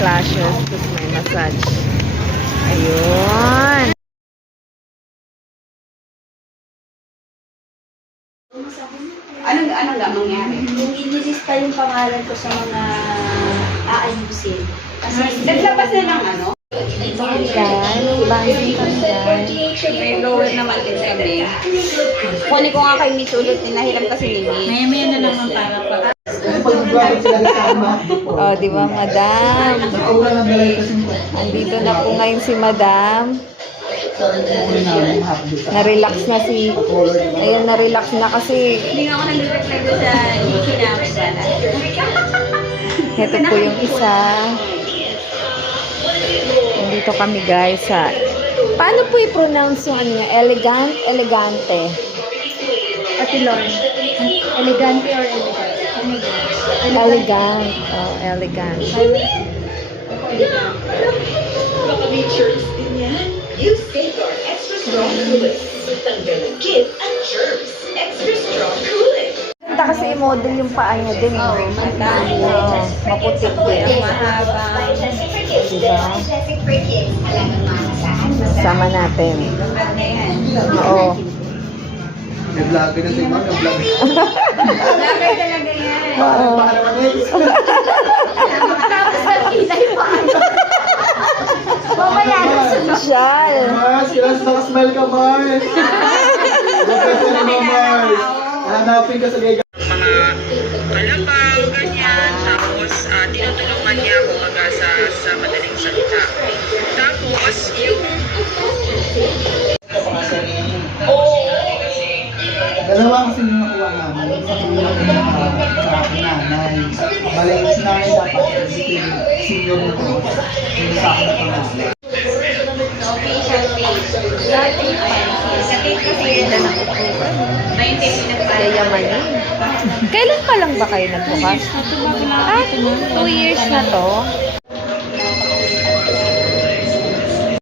lashes, tapos may massage. Ayun. Ano nga mangyari? Kung inilista yung pangalan ko sa mga aayusin. Kasi Naglabas na ng ano? Guys, bangin kami guys. May lower naman din kami. Kunin ko nga kay Miss Ulot, nahiram kasi ni Miss. maya na naman para pa. Oh, di ba, madam? Andito na po ngayon si madam. Na-relax na si... Ayun, na-relax na kasi... Hindi nga ako nag-reply doon sa issue namin sana. Ito po yung isa. Nandito kami guys sa... Paano po i-pronounce yung ano niya? Elegant? Elegante? Ate Lauren, elegante or elegant? Elegant. Oh, elegant. Baka may germs din yan. Use Safeguard Extra Strong Coolant. Tanggal ng kid at germs. Extra Strong Coolant. Ganda kasi i-model yung paa niya din. Oo, matali. Oo, maputik din. Mahaba. Diba? Sama natin. Oo. May vlogger na si Ma'am, may vlogger. Lagay talaga yan. Baka naman eh. Tapos nag-ilay pa. Mamaya na Social. Mars, kailangan nakasmile ka, Mars. Huwag ka sa naman, Mars. Hanapin ka sa gaya. Kalabaw, ganyan. Tapos, tinutulungan niya ako sa madaling salita. Tapos, yung... Dalawa kasi yung nakuha namin. Sa kulang sa aking nanay. Bali, si nanay dapat senior nito. Yung sa akin na pangalan. official page. Dati sa page kasi yun na nakukuha. 20 minutes pa. Yayamanin. Kailan pa lang ba kayo nagbukas? 2 years na to.